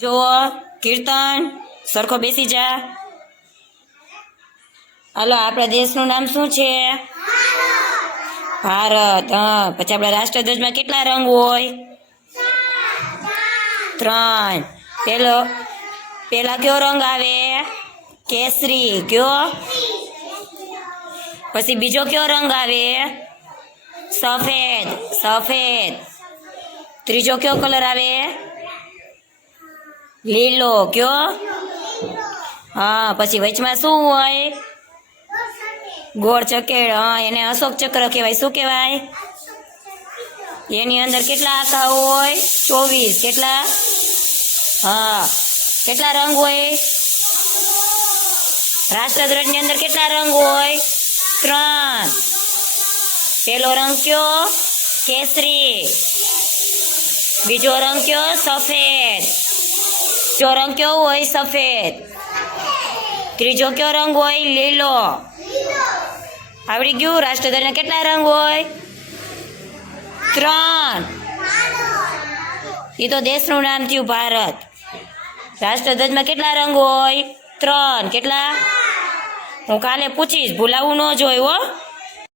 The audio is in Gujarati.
જુઓ કીર્તન સરખો બેસી જા. હાલો, આપણા દેશનું નામ શું છે? ભારત. હા, પછી આપણા રાષ્ટ્રધ્વજમાં કેટલા રંગ હોય? 3. પેલા કયો રંગ આવે? કેસરી. કયો? પછી બીજો કયો રંગ આવે? સફેદ. ત્રીજો કયો કલર આવે? લીલો. કયો? હા, પછી વચમાં શું હોય? ગોળ ચકેડ. હા, એને અશોક ચક્ર કહેવાય. શું કહેવાય? એની અંદર કેટલા આખા હોય? 24. કેટલા? હા. કેટલા રંગ હોય? રાષ્ટ્રધ્વજની અંદર કેટલા રંગ હોય? 3. પેલો રંગ કયો? કેસરી. બીજો રંગ કયો? સફેદ. બીજો રંગ કયો હોય? સફેદ. ત્રીજો કયો રંગ હોય? લીલો. આવડી ગયું? રાષ્ટ્રધ્વજના કેટલા રંગ હોય? 3. એ તો દેશનું નામ થયું ભારત. રાષ્ટ્રધ્વજમાં કેટલા રંગ હોય? 3. કેટલા? હું કાલે પૂછીશ, ભૂલાવું ન જોઈએ હો.